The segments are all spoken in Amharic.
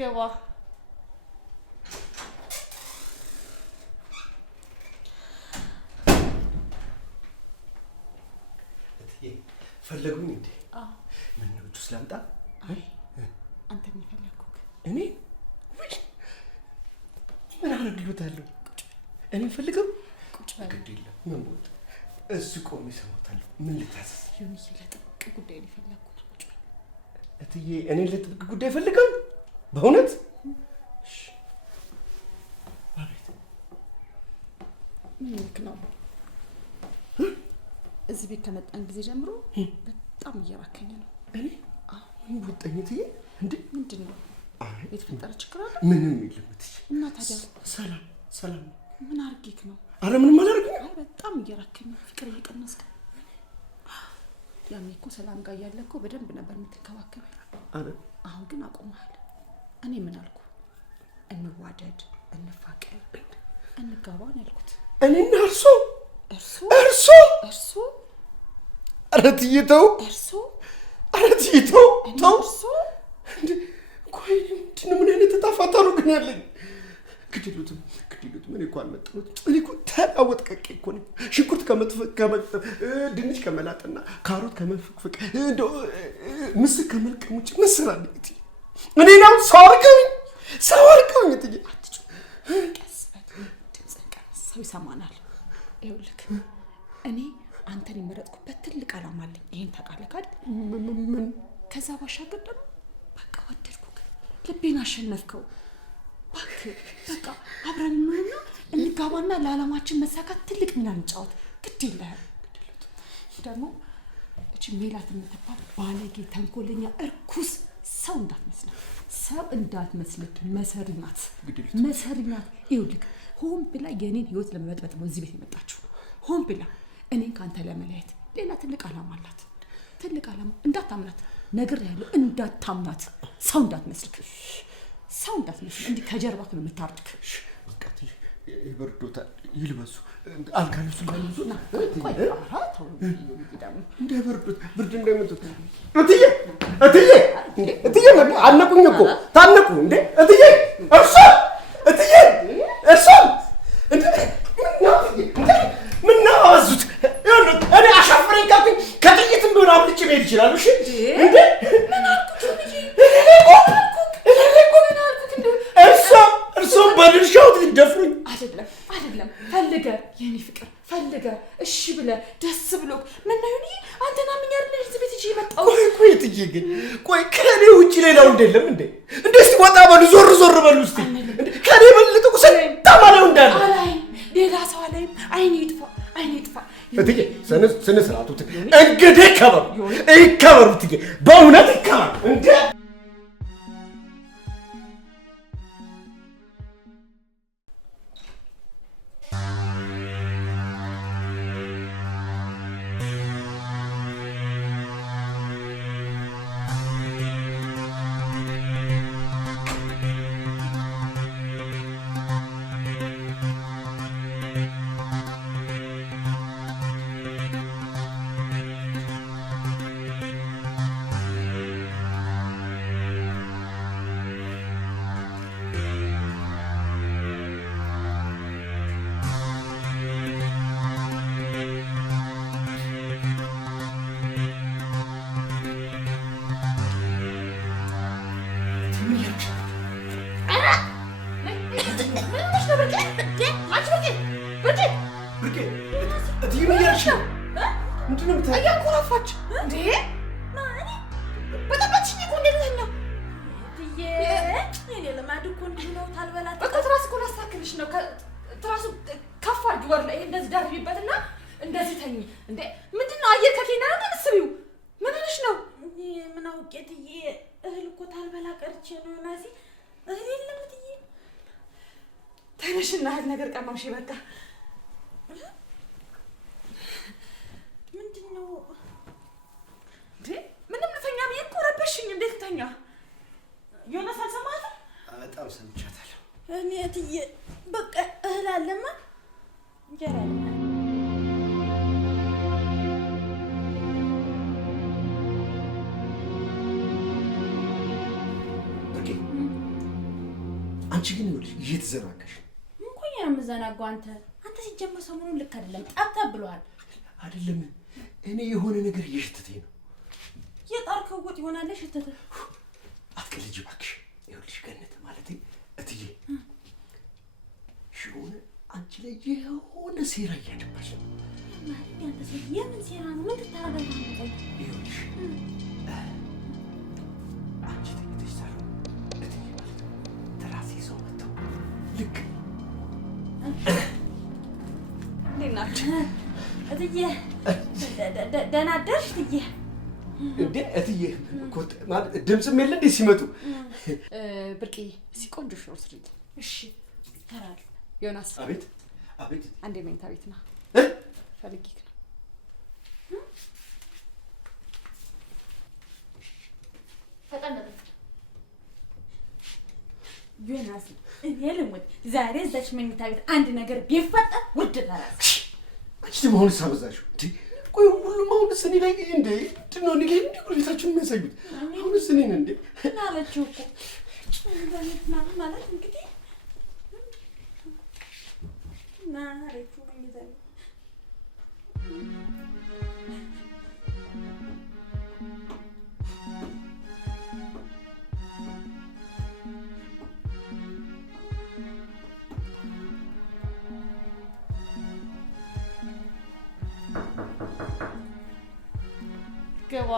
ግባ። ፈለጉኝ እንዴ? ምን ነው ጁስ ላምጣ? አይ አንተ ምን ፈለግኩክ? እኔ ወይ ምን አደርግልዎታለሁ? እኔ ፈልገው ቁጭ በል። ግድ የለም ምን ቦታ እሱ ቆሜ እሰማታለሁ። ምን ልታዘዝ? ይሁንዬ ለጥብቅ ጉዳይ ነው የፈለግኩት። ቁጭ በል። እትዬ እኔ ለጥብቅ ጉዳይ ፈልገው? በእውነት? እሺ። አቤት። ምን ልክ ነው? እዚህ ቤት ከመጣን ጊዜ ጀምሮ በጣም እየባከኝ ነው። እኔ ምን ወጣኝ እትዬ? እንዴ ምንድን ነው? የተፈጠረ ችግር አለ? ምንም የለም እትዬ። እና ታዲያ ሰላም። ምን አድርጌክ ነው? አረ ምንም አላደርግም። አይ በጣም እየራከኝ ነው። ፍቅር እየቀነስክ። ያኔ እኮ ሰላም ጋር እያለ እኮ በደንብ ነበር የምትንከባከበኝ። አረ አሁን ግን አቆመሃል። እኔ ምን አልኩ? እንዋደድ፣ እንፋቀር፣ እንጋባ ነው ያልኩት። እኔና እርሶ እርሶ ኧረ ትዬ ተው። ኧረ ትዬ ተው። እርሶ እንዴ ቆይ ምንድን ነው? ምን አይነት ተጣፋታ ነው ግን ያለኝ? ግድሉትም እኔ እኮ አልመጣሁትም። እኔ እኮ ተራወጥ ቀቄ እኮ ነኝ። ሽንኩርት ከመጥፈፍ ድንች ከመላጥና ካሮት ከመፍቅፍቅ ምስር ከመልቀም ውጭ ምን ስራ አለኝ እትዬ? እኔ ነው ሰው አድርገውኝ እትዬ። አትጩህ፣ ቀስ በል፣ ድምፅህን ቀንስ፣ ሰው ይሰማናል። ይኸውልህ እኔ አንተን የመረጥኩበት ትልቅ ዓላማ አለኝ። ይሄን ታውቃለህ አይደል? ምን? ከዛ ባሻገር ደግሞ በቃ ወደድኩህ፣ ልቤን አሸነፍከው። እባክህ በቃ አብረን እንሆንና እንጋባና ለዓላማችን መሳካት ትልቅ ሚና እንጫወት። ግድ የለህም። ደግሞ እቺ ሜላት የምትባል ባለጌ፣ ተንኮለኛ፣ እርኩስ ሰው እንዳትመስልህ መሰሪ ናት። ይኸውልህ ሆን ብላ የኔን ህይወት ለመበጥበጥ ነው እዚህ ቤት የመጣችው። ሆን ብላ እኔን ካንተ ለመለያየት ሌላ ትልቅ ዓላማ አላት። ትልቅ ዓላማ እንዳታምናት ነግሬሃለሁ። እንዳታምናት። ሰው እንዳትመስልክ እንዲህ ከጀርባክ ነው የምታርድክ። በቃ ይበርዶታል። ይልበሱ አልጋ ልብሱ ላይ ይዙና እንዳይበርዱት ብርድ እንዳይመጡት። እትዬ አነቁኝ እኮ ታነቁ እንዴ እትዬ። እርሶ ምን አዋዙት? እኔ አሻፈረኝ ካልኩኝ ከጥይትም ቢሆን አብልጬ መሄድ ይችላሉ። እሺ እንዴ ምን እርሶ በድርሻው ልትደፍሩኝ አይደለም። ፈልገህ የኔ ፍቅር ፈልገህ እሺ ብለህ ደስ ብሎክ ምን ነው እኔ አንተና ምን ያርለህ እዚህ ቤት እጂ መጣው። ቆይ እትዬ ግን ከኔ ውጪ ሌላው እንደለም እንዴ? እንደዚህ ወጣ በሉ ዞር በሉ እስቲ። ከኔ በልጥቁ ሰጣማለው እንዳለ አላይም፣ ሌላ ሰው አላይም። አይኔ ይጥፋ እትዬ። ስነ ስርዓቱ እንግዲህ ይከበሩ እትዬ፣ በእውነት ይከበሩ እንዴ። ተነሽና ነገር ቀማምሽ በቃ ምንድነው እንዴ? ምንም ልተኛ ብዬ እኮ ረበሽኝ። እንዴት ልተኛ? ዮናስ አልሰማህም? በጣም ሰምቻታለሁ። እኔ እትዬ በቃ እህል አለማ እንጀራ አንቺ ግን ይኸውልሽ እየተዘናጋሽ እንኳን የምዘናጋው አንተ ሲጀምር ሰሞኑን ልክ አይደለም ጠብጠብ ብሏል አይደለም እኔ የሆነ ነገር እየሸተተኝ ነው የጣርከው ወጥ ይሆናል ሸተተ አትቀልጂ እባክሽ ይኸውልሽ ገነት ማለት እትዬ ሽሆነ አንቺ ላይ የሆነ ሴራ እያደባች ነው ማለት ያንተ ሰው የምን ሴራ ነው ምን ትታረጋለህ ይኸውልሽ አንቺ ተኝተሻል እትዬ ማለት ተራሴ ሰው መጣው ልክ ለናችሁ እትዬ ደህና አደርሽ እትዬ እንዴ እትዬ ኮት ማለት ድምጽም የለ እንዴ ሲመጡ ብርቅዬ ሲቆንጆ ሽሮ ስሪት እሺ ተራል ዮናስ አቤት አቤት አንዴ መኝታ ቤት ና ፈልጊክ ነው ፈጠን ዮናስ እኔ ልሙት ዛሬ እዛች መኝታ ቤት አንድ ነገር ቢፈጠር ውድ ተራስ አንቺ ደግሞ አሁን ሳበዛሽው እንዴ ቆይ ሁሉም አሁን ስኒ ላይ እንዴ ድነው እኔ ላይ እንዴ ሁለታችሁን የሚያሳዩት አሁን ስኒን እንዴ ናለችው እኮ ማለት እንግዲህ ናለችው መኝታ ቤት ገባ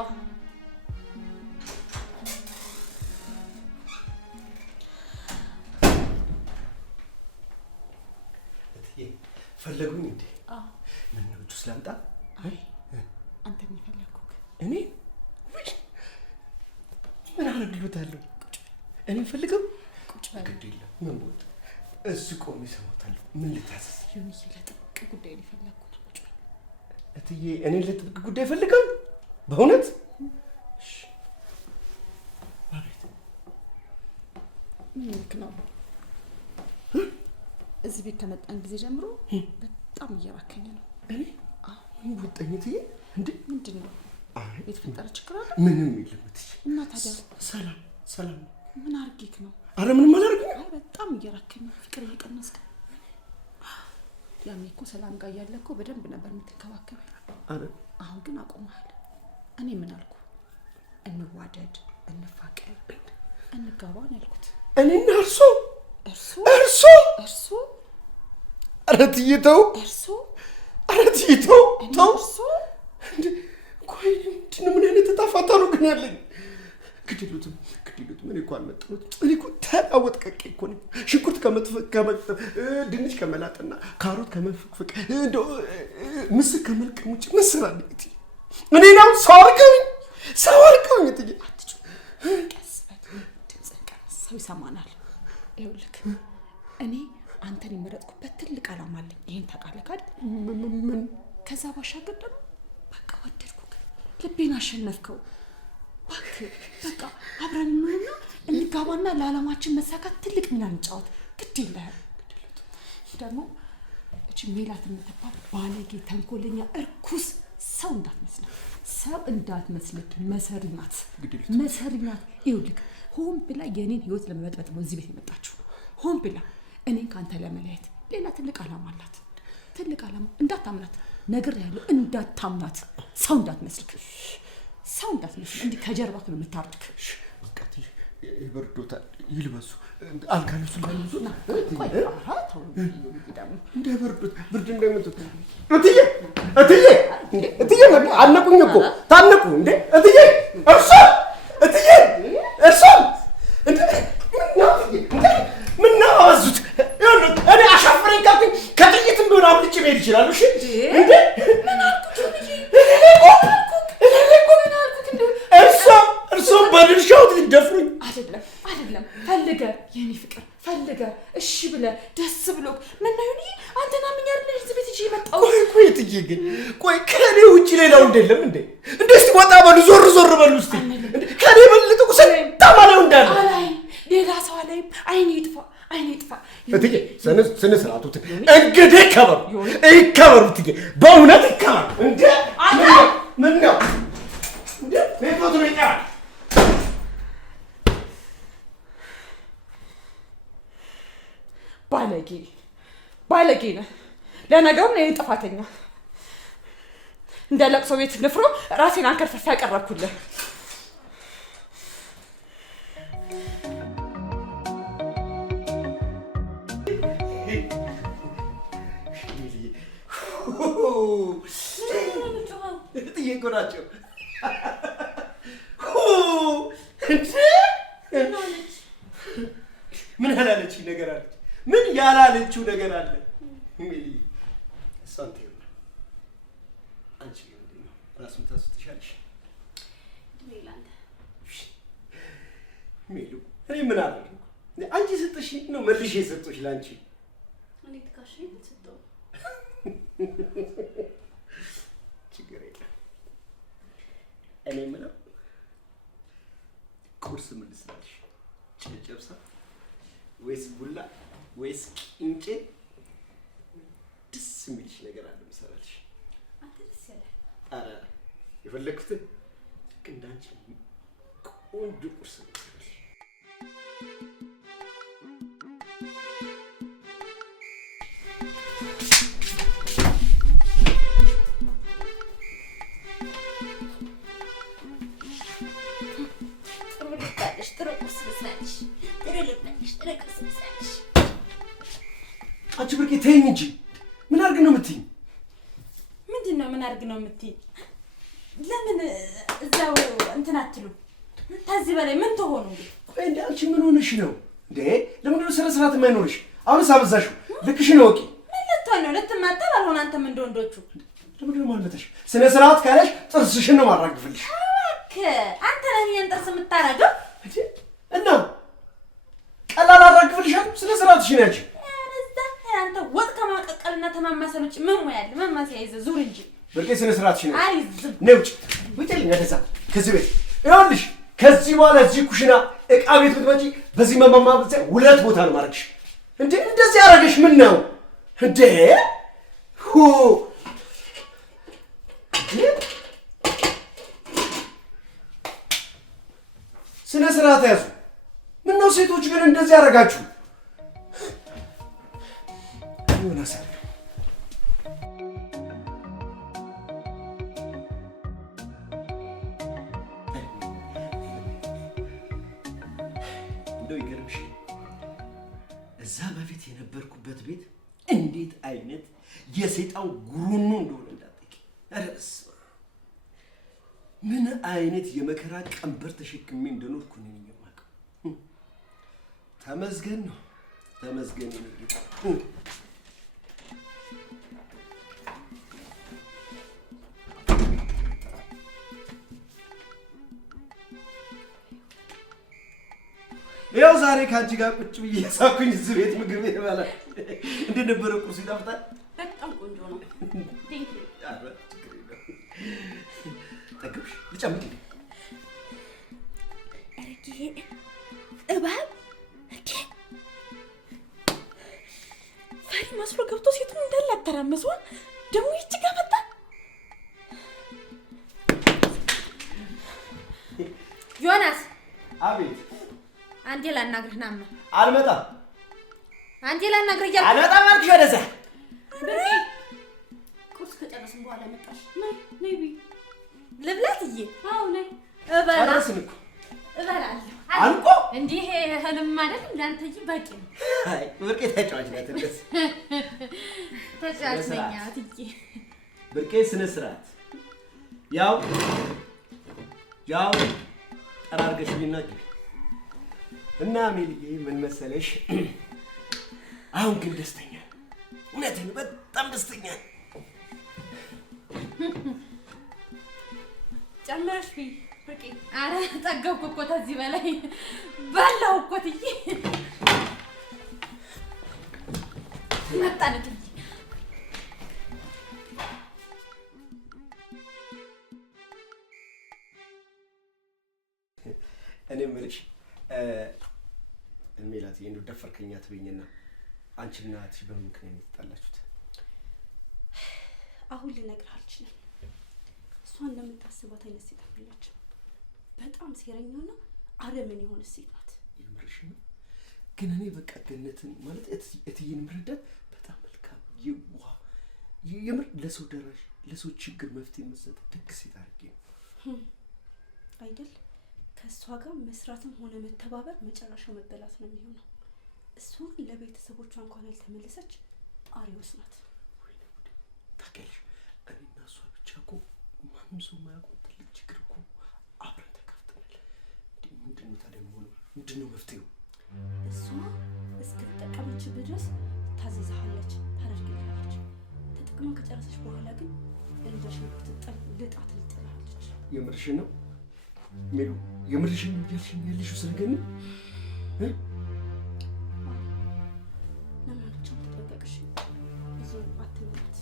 ፈለጉኝ እንዴ ምን ነው ጁስ ላምጣ አይ አንተ ምን ፈለኩክ እኔ ምን አረግልዎታለሁ እኔ ፈልገው ቁጭ በል ግድ የለም ምን ቦት እሱ ቆሜ ሰማታለሁ ምን ልታሰስ ዮኒ ለጥብቅ ጉዳይ ነው ፈለኩ ቁጭ በል እትዬ እኔ ለጥብቅ ጉዳይ ፈልገው በእውነት እሺ አቤት ምን ነው እዚህ ቤት ከመጣን ጊዜ ጀምሮ በጣም እያባከኝ ነው እኔ ምን ወጣኝ እትዬ እንዴ ምንድነው አይ የተፈጠረ ችግር አለ ምንም የለም እትዬ እና ታዲያ ሰላም ምን አርጊክ ነው አረ ምንም አላርግም አይ በጣም እያራከኝ ፍቅር እየቀነስክ ያኔ እኮ ሰላም ጋር ያለኮ በደንብ ነበር የምትከባከበኝ አረ አሁን ግን አቆማል እኔ ምን አልኩ እንዋደድ እንፋቀር እንጋባ ነው ያልኩት እኔና እርሱ እርሱ አረ እትዬ ተው አረ እትዬ ተው እርሱ እንዴ ቆይ ምንድነው ምን አይነት ተጣፋታ ነው ግን ያለኝ ግድሉትም እኔ እኮ አልመጣሁት እኔ እኮ ተራወጥ ቀቄ እኮ ነኝ ሽንኩርት ከመጥፈቅ ድንች ከመላጥና ካሮት ከመፍቅፍቅ እንደው ምስር ከመልቀም ውጭ ምን ስራ አለኝ እትዬ እኔ ነው ሰው አርገውኝ እትዬ ቀስ በል ድምፅህን ቀንስ ሰው ይሰማናል ይኸውልህ እኔ አንተን የመረጥኩበት ትልቅ ዓላማ አለኝ ይሄን ታውቃለህ አይደል ምን ከዛ ባሻገር ደግሞ በቃ ወደድኩህ ልቤን አሸነፍከው በቃ አብረን እንሆንና እንጋባና ለዓላማችን መሳካት ትልቅ ሚና እንጫወት ግድ የለህም ደግሞ እቺ ሜላት የምትባል ባለጌ ተንኮለኛ እርኩስ ሰው እንዳትመስልህ መሰሪ ናት ይኸውልህ ሆን ብላ የኔን ህይወት ለመበጥበጥ ነው እዚህ ቤት የመጣችው ሆን ብላ እኔን ካንተ ለመለየት ሌላ ትልቅ ዓላማ አላት ትልቅ ዓላማ እንዳታምናት ነገር ያለው እንዳታምናት ሰው እንዳትመስልክ እንዲህ ከጀርባክ ነው የምታርድክ በቃ ይበርዶታል ይልበሱ አልካለሱ ለምዙ ቆይ አራታው እንደ ብርድ እንደምትት እትዬ አነቁኝ እኮ ታነቁ እንዴ እትዬ እርሱ እንዴ ምን ነው አዙት እኔ አሻፈረኝ ካልኩኝ ከጥይትም ቢሆን አብልጬ መሄድ ይችላል እሺ እንዴ ምን አልኩት እርሶም በድርሻው ሊደፍሩኝ አይደለም ፈልገ የኔ ፍቅር ፈልገ እሺ ብለ ደስ ብሎክ ምን ነው ይሄ አንተና ምን ያርለ እዚህ ቤት እጂ መጣው ቆይ እትዬ ግን ቆይ ከኔ ውጪ ሌላው እንደለም እንዴ እስቲ ወጣ በሉ ዞር በሉ እስቲ ከኔ በልጥቁ ሰጣማለው እንዳለ አላይ ሌላ ሰው አላይ አይኔ ይጥፋ እትዬ ስነ ስርዓቱት እንግዲህ ይከበሩ እትዬ በእውነት ይከበሩ እንዴ ምን ነው እንዴ ቤቶት ነው ይቀራል ባለጌ ነህ። ለነገሩ እኔ ጥፋተኛ እንደ ለቅሶ ቤት ንፍሮ ራሴን አንከርፈፍ ያቀረብኩልህ። ጥዬ ናቸው። ምን ያላለችኝ ነገር አለ? ምን ያላለችው ነገር አለ? ሳንቴ አንቺ ምንድን ነው ራስ ምታስ ትሻለሽ? ሜሉ እኔ ምን አደረኩ? አንቺ ሰጥሽ ነው መልሼ የሰጠሁሽ ለአንቺ። እኔ ትካሽ ሰጠው። ችግር የለም። እኔ ምነው ቁርስ ምን ልስራልሽ? ጨጨብሳ ወይስ ቡላ ወይስ ቂንጬ? ደስ የሚልሽ ነገር አለ መሰራልሽ? አንተ ደስ ያለ። ኧረ የፈለግኩትን እንዳንቺ ቆንጆ ቁርስ ነው። አንቺ ብርቄ ተይኝ እንጂ ምን አድርግ ነው የምትይኝ? ምንድን ነው ምን አድርግ ነው የምትይኝ? ለምን እዛው እንትን አትሉ? ከዚህ በላይ ምን ትሆኑ? ቆይ እንደ አንቺ ምን ሆነሽ ነው እንዴ? ለምንድን ነው ስነ ስርዓት የማይኖርሽ? አሁንስ አበዛሽው። ልክሽን እወቂ። ምን ልትሆን ነው? ልትማጠብ አልሆነ አንተም እንደ ወንዶቹ። ለምንድን ነው ማልመታሽ? ስነ ስርዓት ካለሽ ጥርስሽን ነው ማራግፍልሽ። አንተ ነህ ይሄን ጥርስ የምታረገው እና ቀላል አራግፍልሻለሁ። ስነ ስርዓትሽን ያጂ። አንተ ወጥ ከማቀቀልና ተማማሰል ውጭ ምን ሙያ አለ? ማማሰያ ይዘህ ዙር እንጂ ብርቄ። ስነ ስርዓትሽን ያጂ። አይዝም ነይ ውጭ ውጭልኝ። ወደዛ ከዚህ ቤት ይኸውልሽ፣ ከዚህ በኋላ እዚህ ኩሽና ዕቃ ቤት ብትመጪ በዚህ መማማብፀ ሁለት ቦታ ነው ማድረግሽ። እንዴ እንደዚህ ያደረገሽ ምን ነው እንዴ? ሁ ስነ ስርዓት ያዙ። ምን ነው ሴቶች ግን እንደዚህ ያደርጋችሁ? ዮናስ እንደው ይገርምሽ፣ እዛ በፊት የነበርኩበት ቤት እንዴት አይነት የሰይጣን ጉሩኑ እንደሆነ እንዳጠቂ። ኧረ በስመ አብ! ምን አይነት የመከራ ቀንበር ተሸክሜ እንደኖርኩ ነኝ የማውቀው። ተመስገን ነው ተመስገን ነው ጌታ። ያው ዛሬ ካንቺ ጋር ቁጭ ብዬ ሳኩኝ እዚህ ቤት ምግብ ይበላል። እንዴት ነበረ ቁርሱ? ይጣፍጣል? በጣም ቆንጆ ነው። ቴንክ ዩ። አረ ጠገብሽ? ልጨምር? አረጊ እባብ እንዴ ፈሪ መስሎ ገብቶ ሴቱን እንዳለ አተራመሰዋ። ደግሞ ይቺ ጋር መጣ። ዮናስ። አቤት። አንዴ ላናግርህ ናማ። አልመጣም። አንዴ ላናግርህ እያልኩ አልመጣም አልኩሽ። ወደዛ ቁርስ ከጨረስን በኋላ መጣሽ። ነይ ቢ ልብላትዬ። አዎ ነይ። ጨረስን እኮ እበላለሁ። አንቆ እንዲህ ህልም ማለት እንዳንተዬ በቂ ነው። አይ ብርቄ ተጫዋች ናት። እንደስ ተጫዋች ነኝ አትዬ። ብርቄ ስነ ስርዓት ያው ጠራርገሽ ቢናገር እና ሜልዬ ምን መሰለሽ፣ አሁን ግን ደስተኛ እውነትን በጣም ደስተኛ ጨመረሽ ቢ ብርቄ። ኧረ ጠገብኩ እኮ ከዚህ በላይ በላሁ እኮ ትዬ። መጣን ትዬ። እኔ የምልሽ ሜላትዬ፣ እንደው ደፈርከኝ አትበይኝና አንቺና እህትሽ በምን ምክንያት የተጣላችሁት? አሁን ልነግርህ አልችልም። እሷ እንደምታስባት አይነት ሴት አይደለችም። በጣም ሴረኛና አረመኔ የሆነች ሴት ናት። የምርሽ ነው? ግን እኔ በቃ ገነትን ማለት እትዬን መረዳት በጣም መልካም የዋህ የምር ለሰው ደራሽ ለሰው ችግር መፍትሄ መስጠት ደግ ሴት አድርጌ ነው አይደል? ከእሷ ጋር መስራትም ሆነ መተባበር መጨረሻው መበላት ነው የሚሆነው። እሷ ለቤተሰቦቿ እንኳን ያልተመለሰች አሪዎስ ናት። ታውቂያለሽ እኔና እሷ ብቻ እኮ ማንም ሰው የማያውቀው ትልቅ ችግር እኮ አብረን ተካፍተናል። ምንድን ነው ታዲያ የሆነው? ምንድን ነው መፍትሄው? እሷ እስከተጠቀመችብህ ድረስ ታዘዝሃለች፣ ታደርግልሃለች። ተጠቅማ ከጨረሰች በኋላ ግን እንደ ሽንኩርት ልጣ ትልጥልሃለች። የምርሽን ነው ሜሉ? የምርሽን ነው ያልሽው ስለገኒ? ለማንኛውም ተጠንቀቅሽ፣ ብዙ አትመላት።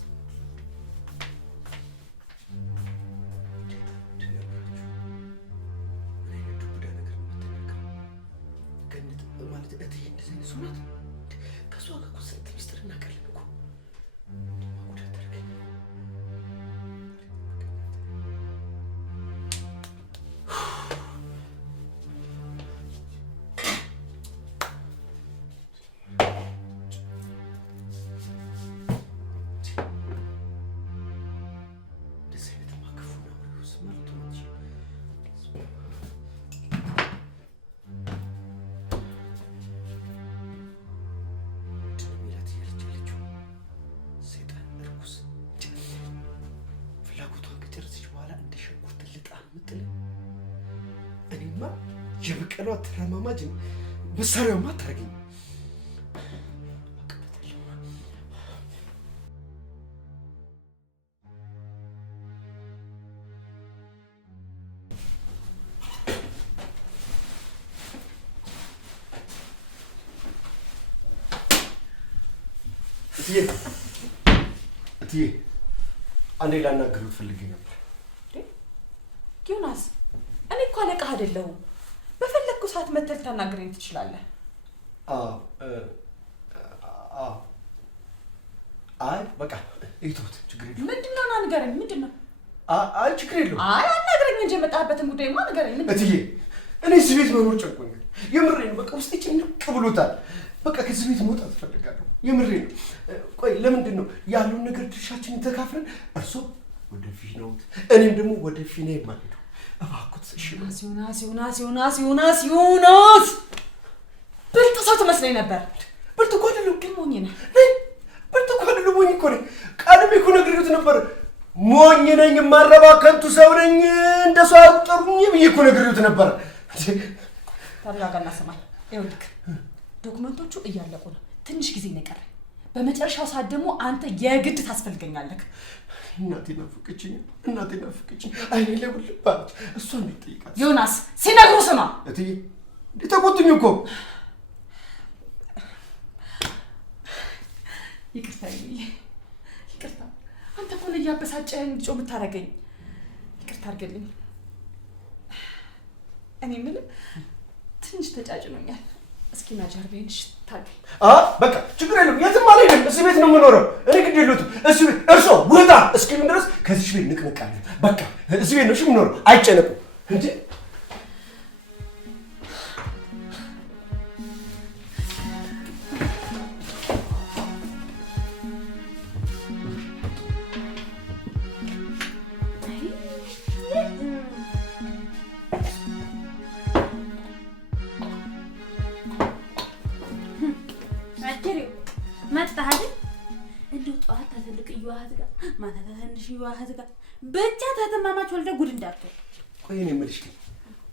ማለት እትዬ እንደዚህ አይነት ሰው ናት? ከእሷ ጋር እኮ ስንት ሚስጥር እናውቃለን እኮ። ጉዳት አድርገኝ እንደዚህ አይነትማ ክፉ ነው ስማርቶ ነች። እኔማ የበቀሏ ተራማማጅ መሳሪያውማ አታረገኝ። እትዬ አንዴ ላናግሩት ፈልጌ ነበር። ዮናስ እኔ እኮ አለቃህ አይደለሁም። በፈለግኩ ሰዓት መተህ ልታናግረኝ ትችላለህ። አይ በቃ ይተውት፣ ችግር የለውም። ምንድን ነው? ና ንገረኝ። ምንድን ነው? አይ ችግር የለውም። አይ አናግረኝ እንጂ የመጣህበትን ጉዳይማ ንገረኝ። እትዬ እኔ እዚህ ቤት መኖር ጨንቆኛል። የምሬን በቃ ውስጤ ጭንቅ ብሎታል። በቃ ከዚህ ቤት መውጣት እፈልጋለሁ። የምሬን ነው። ቆይ ለምንድን ነው ያለውን ነገር ድርሻችንን ተካፍለን እርሶ ወደ ፊናውት እኔም ደግሞ ወደ ፊና የማልሄደው? እባክዎት እሺ። ዮናስ ብልጥ ሰው ትመስለኝ ነበር። ብልጥ እኮ አይደለሁም። ግን ሞኝ ነህ። ብልጥ እኮ አይደለሁም። ሞኝ እኮ ነኝ። ቀድሜ እኮ ነግሬዎት ነበር። ሞኝ ነኝ፣ የማረባ ከንቱ ሰው ነኝ፣ እንደሱ አትጠሩኝ ብዬ እኮ ነግሬዎት ነበር። ተረጋጋና ስማኝ። ይኸውልህ ዶክመንቶቹ እያለቁ ነው። ትንሽ ጊዜ ነው የቀረኝ። በመጨረሻው ሰዓት ደግሞ አንተ የግድ ታስፈልገኛለህ። እናቴ ናፍቀችኝ። አይኔ ላይ ውልባች። እሷ እንዴት ጠይቃት? ዮናስ ሲነግሩ ስማ። እትዬ እንዴ ተቆጡኝ እኮ። ይቅርታ ይቅርታ። አንተ እኮ ነው እያበሳጨኸኝ እንድጮህ የምታደርገኝ። ይቅርታ አድርግልኝ። እኔ የምልህ ትንሽ ተጫጭኖኛል። እስኪ ና ጀርቤን ሽታል። በቃ ችግር የለም። የትም አልሄድም። እዚህ ቤት ነው የምኖረው። እኔ ግድ የለውም። እዚህ ቤት እርሶ ውጣ እስኪሉኝ ድረስ ከዚህ ቤት ንቅንቃለን። በቃ እዚህ ቤት ነው እሺ የምኖረው። አይጨነቁ እንጂ ማታ ተንሽ ይዋሃት ጋር ብቻ ተተማማች ወልደ ጉድ እንዳትሆን። ቆይ እኔ የምልሽ ግን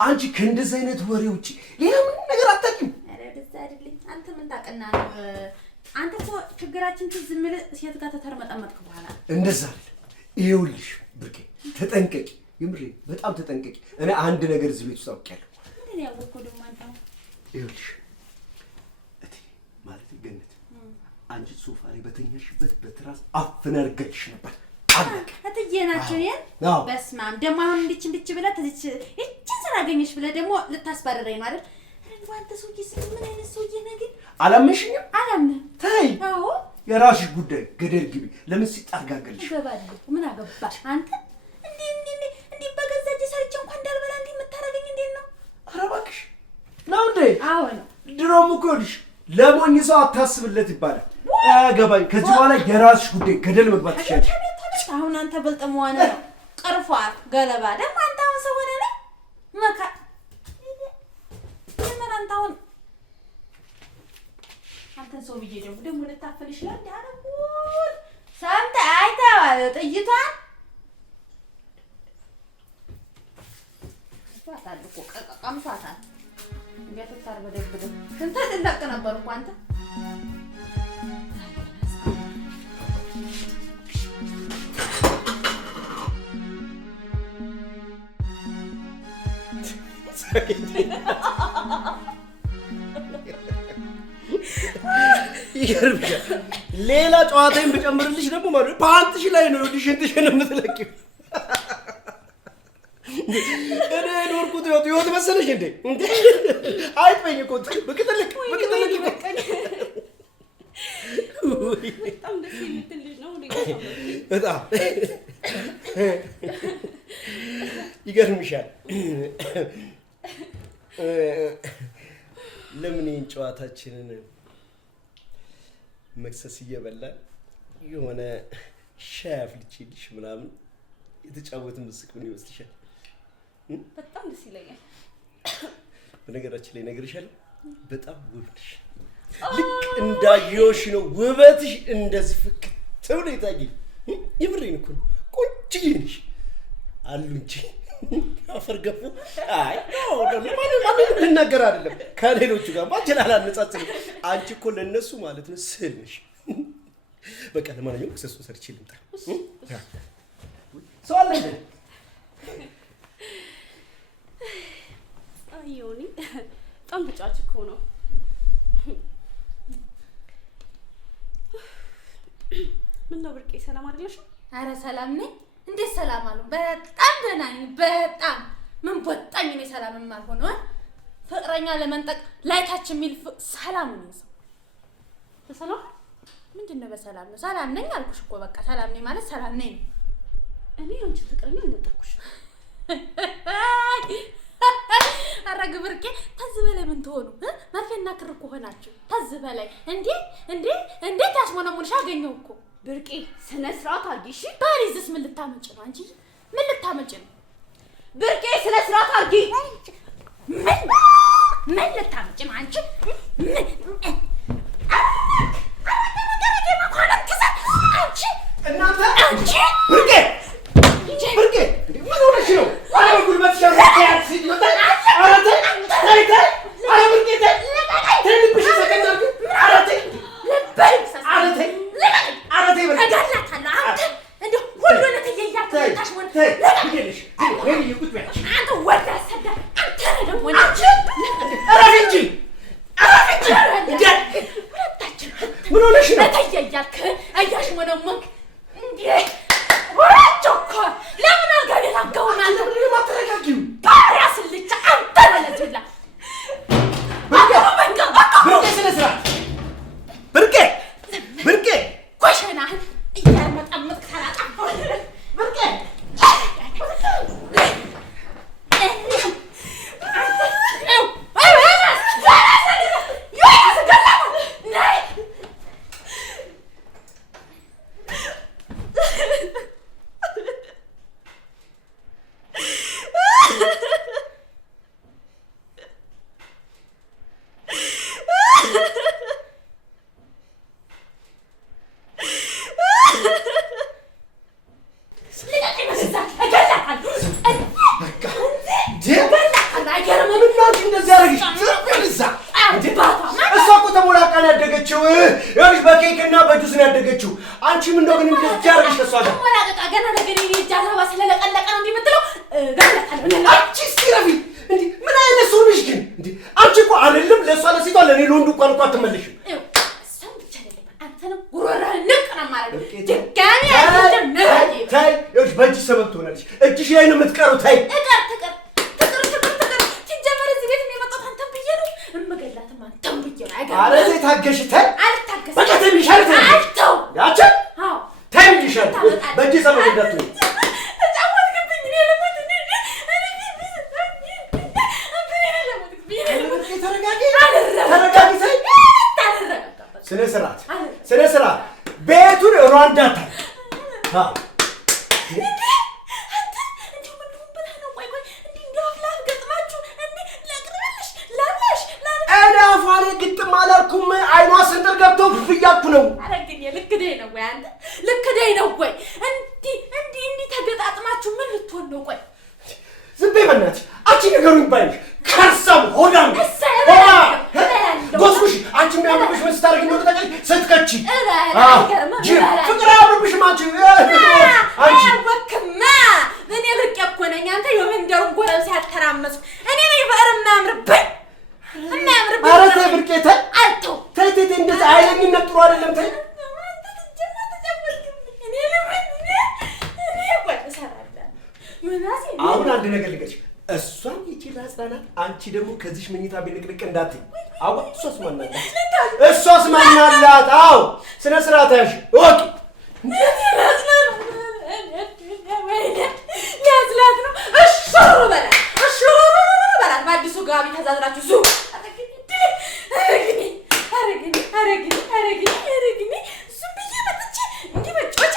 አንቺ ከእንደዚህ አይነት ወሬ ውጪ ሌላ ምንም ነገር አታውቂም? ኧረ ደስ አይደለኝ። አንተ ምን ታውቅና ነው? አንተ እኮ ችግራችን ትዝ የሚል ሴት ጋር ተተርመጠመጥክ በኋላ እንደዛ አይደል? ይኸውልሽ ብርቄ ተጠንቀቂ። የምሬ በጣም ተጠንቀቂ። እኔ አንድ ነገር እዚህ ቤት ውስጥ አውቄያለሁ። ምንድን ያወቅኸው ደግሞ አንተ? ይኸውልሽ እቴ ማለት ገነት አንቺ ሶፋ ላይ በተኛሽበት በትራስ አፍነን አድርገሽ ነበር። አለቀ። እትዬ ናቸው ይሄን። በስመ አብ ደግሞ አሁን እንድች ብለህ ተዚች እቺን ስላገኘሽ ብለህ ደግሞ ልታስባረረኝ ነው አይደል? እንደው አንተ ሰውዬ ምን አይነት ሰውዬ ነህ ግን? አላመንሽኝም? አላምንም። ተይ። አዎ የራስሽ ጉዳይ። ገደል ግቢ። ለምን ሲጣርጋገልሽ? እገባለሁ። ምን አገባሽ አንተ? እንዴ በገዛ እጄ ሰርቼ እንኳን እንዳልበላ እንዴ የምታረገኝ እንዴት ነው? ኧረ እባክሽ ነው እንዴ? አዎ ነው። ድሮም እኮ ይኸውልሽ ለሞኝ ሰው አታስብለት ይባላል። አገባኝ። ከዚህ በኋላ የራስሽ ጉዳይ ገደል መግባት ትችያለሽ። አሁን አንተ በልጥ መሆን ነው። ቅርፏት ገለባ ደግሞ አንተ አሁን ሰው ሆነ ነው መካ ምን አንተ አሁን አንተ ሰው ብዬ ደግሞ ልታፈል ይችላል ያረጉት ሳንተ አይተዋል ጥይቷን ሷታል እኮ ቀምሷታል እንዴት ታርበደብደ እንተ እንደቅ ነበር እኮ አንተ ይገርምሻል። ሌላ ጨዋታዬን ብጨምርልሽ ደግሞ ማለት ፓንትሽ ላይ ነው ሽንትሽን የምትለቂው። እኔ ኖርኩት ህይወት መሰለሽ እንዴ? አይጥበኝ እኮ በቅጥልቅ በጣም ደስ የምትል ልጅ ነው። በጣም ይገርምሻል። ለምን ይህን ጨዋታችንን መክሰስ እየበላን የሆነ ሻይ አፍልቼልሽ ምናምን የተጫወትን ምስቅ ምን ይመስልሻል? በጣም ደስ ይለኛል። በነገራችን ላይ እነግርሻለሁ በጣም ውብ ነሽ። ልክ እንዳየሁሽ ነው ውበትሽ እንደዚህ ፍክት ብሎ የታየኝ። የምሬን እኮ ነው። ቆንጆዬ ነሽ አሉ እንጂ አፈር ገፉ። አይ ማንም ልናገር አይደለም ከሌሎቹ ጋር ባንቺን አላነጻጽርም። አንቺ እኮ ለእነሱ ማለት ነው ስዕል ነሽ። በቃ ለማንኛውም ክሰሱ ሰርቼ ልምጣ። ሰው አለ እንዴ? አዩኒ በጣም ተጫዋች እኮ ነው። ምን ነው ብርቄ ሰላም አይደለሽም? አረ ሰላም ነኝ። እንዴት ሰላም አሉ? በጣም ደህና ነኝ። በጣም ምን በጣም እኔ ሰላም የማልሆነው ፍቅረኛ ለመንጠቅ ላይታች የሚል ሰላም ነው። በሰላም ምንድነው? በሰላም ነው። ሰላም ነኝ አልኩሽ እኮ በቃ ሰላም ነኝ ማለት ሰላም ነኝ። እኔ አንቺ ፍቅረኛ አልነጠቅኩሽ። አረግ ብርቄ ተዝ በላይ ምን ትሆኑ? መርፌና ክር እኮ ሆናችሁ ተዝ በላይ እንዴ ታስሞነሙንሽ አገኘው እኮ ብርቄ ስነ ስርዓት አድርጊ እሺ። ባሪዝስ ምን ልታመጭ ነው አንቺ? ምን ልታመጭ ነው? ብርቄ ስነ ስርዓት አድርጊ። ምን ልታመጭ ነው አንቺ? እናንተ ብርቄ ምን ሆነሽ ነው? አረ ጉልበት ሸምታያት ሲወጣ አረተ ታይታ አረ ብርቄ ተልብሽ ተከናርኩ አረተ አረተ አረተ እገላታለሁ። አንተ እንደው ሁሉን ተየያት ታሽሞን ለለሽ ወይ ይቁጥ ያች አንተ ወዳ ሰዳ አንተ ደግሞ አንቺ አረፍጂ ሁለታችን ምን ሆነሽ ነው? ተየያት አያሽሞነሞንክ እንዴ ወራጆኮ ለምን አርጋዴ ታጋውና አንተ ምን ማተረጋጊው ባራስ ልጅ አንተ ለለጅላ ብርቄ ስነ ስርዓት ብርቄ ኮሽናህን እያመጣመጥ ካላጣ ብርቄ ያደገችው ያልሽ በኬክና በጁስ ነው ያደገችው። አንቺም እንደው ግን እንደዚህ ያርግሽ ከሷ ጋር ወላቀጣ ገና ነገር ይጃታ ባስለለቀለቀ ነው እንዲምትለው ገለታለሁ። አንቺ ሲረፊ እንዴ ምን አይነት ሰው ነሽ ግን? እንዴ አንቺ እኮ አይደለም ለሷ ለሲቷ ለኔ ለወንዱ እንኳን አትመለሽም። ሰም ብቻ አይደለም አንተንም ጉሮሮህን ንቅ ነው ማለት ድጋሚ አይደለም ነይ ታይ ይኸውልሽ በእጅ ሰበብ ትሆናለሽ። እጅሽ ላይ ነው የምትቀረው። ታይ ትቀር ሲጀመር እዚህ ቤት የሚመጣው አንተን ብዬ ነው እመገላትም አንተን ብዬ ነው። ኧረ ተይ ታገሽ። ታይ አልታገስም በቃ ተይ ብዬሻለሁ። ታይ አልተው ያቺ አዎ ታይ ብዬሻለሁ። በእጅ ሰበብ እንዳትሆኝ ተጫወትክብኝ ነው ለማለት ተረጋጊ። ታይ ስነ ስርዓት ቤቱን ሩዋንዳ ታል ግጥም አላልኩም። አይኗ ስንጥር ገብቶ ብያኩ ነው። ኧረ ግን ልክደኝ ነው ወይ አንተ? ልክደኝ ነው ወይ? እንዲህ ተገጣጥማችሁ ምን ልትሆን ነው? ቆይ ዝም በይ በእናትሽ። አንቺ ነገሩኝ ባይሽ ከርሰም ሆዳም ጎስኩሽ። አንቺ የሚያምርብሽ ምን ስታደርጊ ነው? ተጠቅል ስትከቺ ፍቅር አያምርብሽም አንቺ ወክማ እኔ ብርቅ እኮ ነኝ። አንተ የመንደሩን ጎረብ ሲያተራመስኩ እኔ ነኝ በእር የማያምርብኝ ኧረ ተይ ብርቄ ተይ ተይ ተይ እንደዚህ አይለኝነት ጥሩ አይደለም። ተይ አሁን አንድ ነገር ልንገርሽ። እሷን ይቺ ላጽናናት፣ አንቺ ደግሞ ከዚሽ መኝታ ቤት እንዳትይ። አዎ እሷስ ማን አላት? አዎ ስነ ስርዓት ያዥ እወቂ። ያዝላት ነው እሹሩ በላት በአዲሱ ጋቢ ተዛዝራችሁ ዙ አረግኒ እሱም ብዬ መጥቼ እንዲህ መጮቻ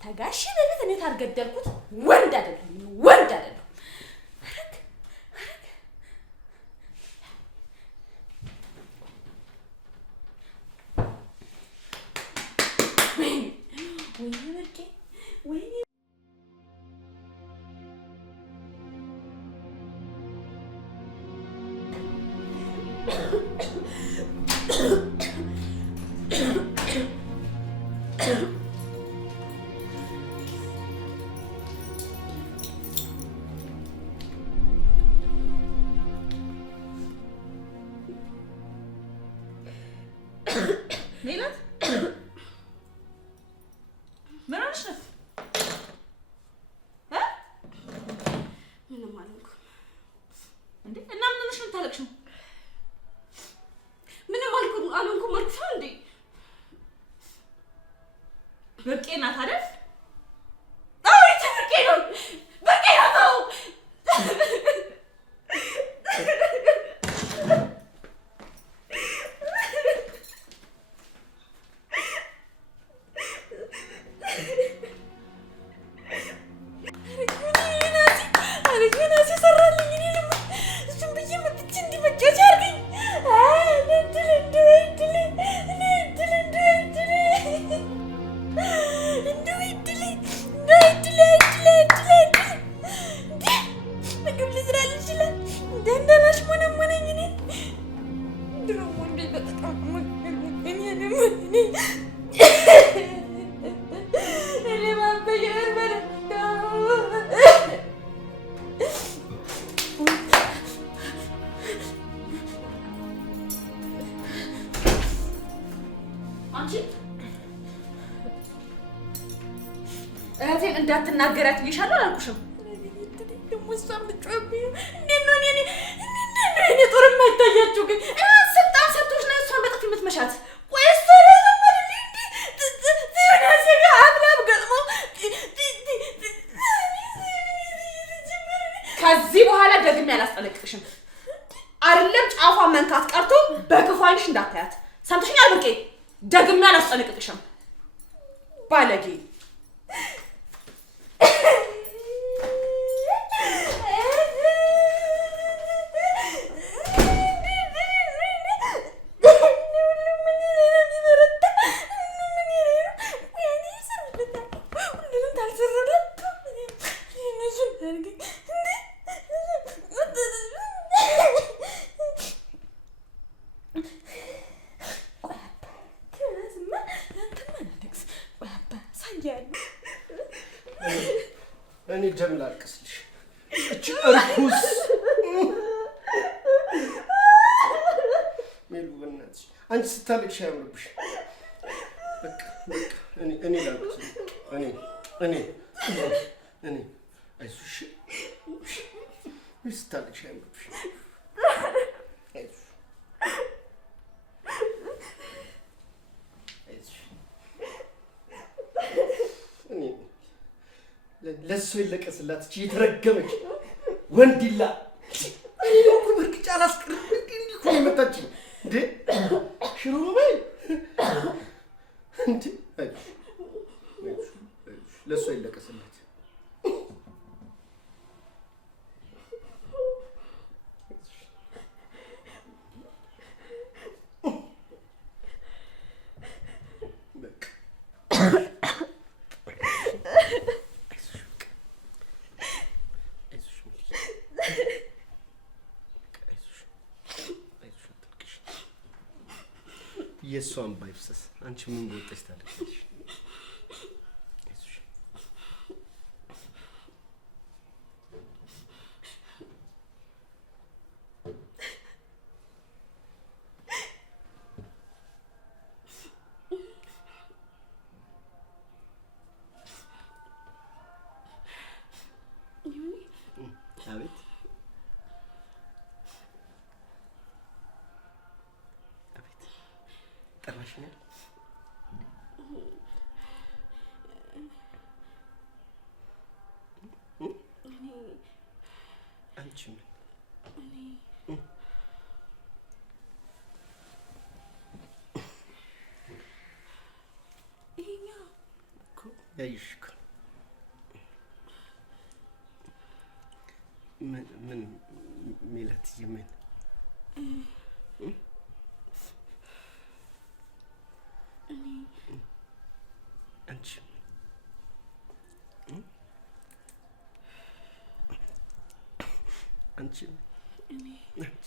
ተጋሺ በቤት እኔ ታልገደልኩት ወንድ አይደለም። ወይኔ በርቄ ወይኔ ሜላት ምን ሆነሽ ነው? ምንም አልሆንኩም። እንዴ እና ምን ሆነሽ ነው የምታለቅሽው? ምንም አልሆንኩም አልኩሽ እንዴ? በርቄ ናት አይደል? አዎ ይቺ በርቄ ነው። እህቴን እንዳትናገራት ይሻላል አልኩሽም። ደግሞ እሷም ልትጮህብኝ እንዴት ነው እኔ ጦር የማይታያችሁ ግን ስልጣን ሰጥቶሽ ነው እሷን በጥፊ የምትመሻት? ቆይ እሷ ከዚህ በኋላ ደግሜ አላስጠነቅቅሽም። አይደለም ጫፏን መንካት ቀርቶ በክፉ ዓይንሽ እንዳታያት ሰምተሽኛል? ብርቄ ደግሜ አላስጠነቅቅሽም ባለጌ። እኔ ደም ላልቅስልሽ እቺ እርኩስ ሜሉ በእናትሽ አንቺ ስታለቅሽ አያምርብሽ። በቃ እኔ ላልቅስልሽ እኔ አይዞሽ ስታለቅሽ አያምርብሽ። ለሱ ይለቀስላት እቺ የተረገመች ወንዲላ። እኔ ነው በርቅጫ አላስቀርም እንዴ እኮ የመጣችኝ እንዴ እንዴ ሽሮ በይ እንዴ ለእሷ ይለቀስላት። የእሷን ባይፍሰስ አንቺ ምን በወጣሽ ታለሽ? አቤት ጠራሽኝ አይደል? አንቺ ምን እኮ ያይሽ እኮ ምን ሜላትዬ ምን አንቺ አንቺ አንቺ